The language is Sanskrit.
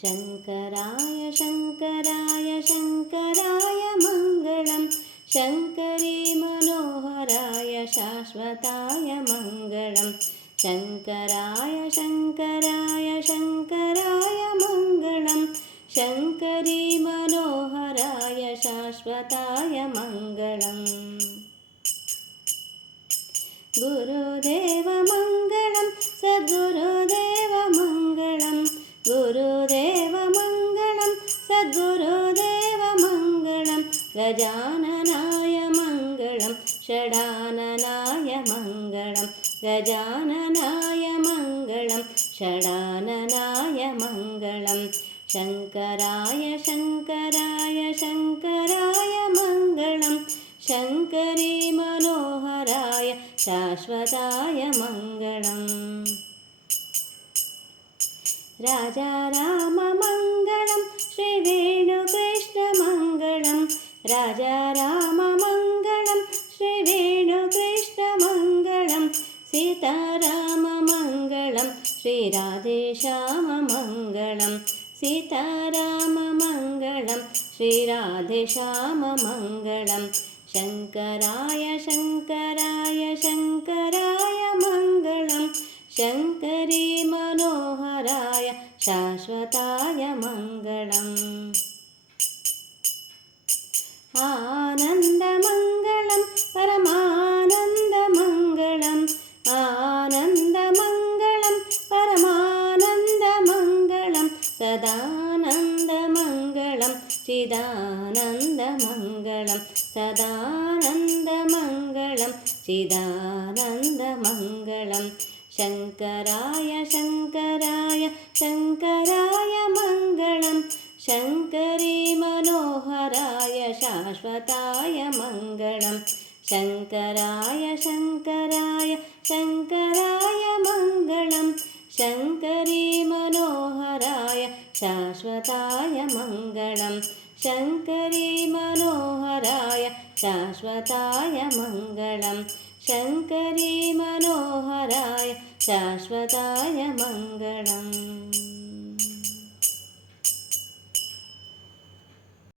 शङ्कराय शङ्कराय शङ्कराय मङ्गलं शङ्करी मनोहराय शाश्वताय मङ्गलं शङ्कराय शङ्कराय शङ्कराय मङ्गलं शङ्करी मनोहराय शाश्वताय मङ्गलम्। गुरुदेवमङ्गलं गजाननाय मङ्गलं षडाननाय मङ्गलं गजाननाय मङ्गलं षडाननाय मङ्गलं शङ्कराय शङ्कराय शङ्कराय मङ्गलं शङ्करी मनोहराय शाश्वताय मङ्गलम् राजा राममङ्गलं राजा राममङ्गलं श्रीवेणुकृष्णमङ्गलं सीताराममङ्गलं श्रीराधेश्याममङ्गलं सीताराममङ्गलं श्रीराधेश्याममङ्गलं शङ्कराय शङ्कराय शङ्कराय मङ्गलं शङ्करी मनोहराय शाश्वताय मङ्गलम् सदानन्दमङ्गलं चिदानन्दमङ्गलं सदानन्दमङ्गलं चिदानन्दमङ्गलं शङ्कराय शङ्कराय शङ्कराय मङ्गलं शङ्करी मनोहराय शाश्वताय मङ्गलं शङ्कराय शङ्कराय शङ्कराय शाश्वताय मङ्गलं शङ्करी मनोहराय शाश्वताय मङ्गलं शङ्करी मनोहराय शाश्वताय मङ्गलम्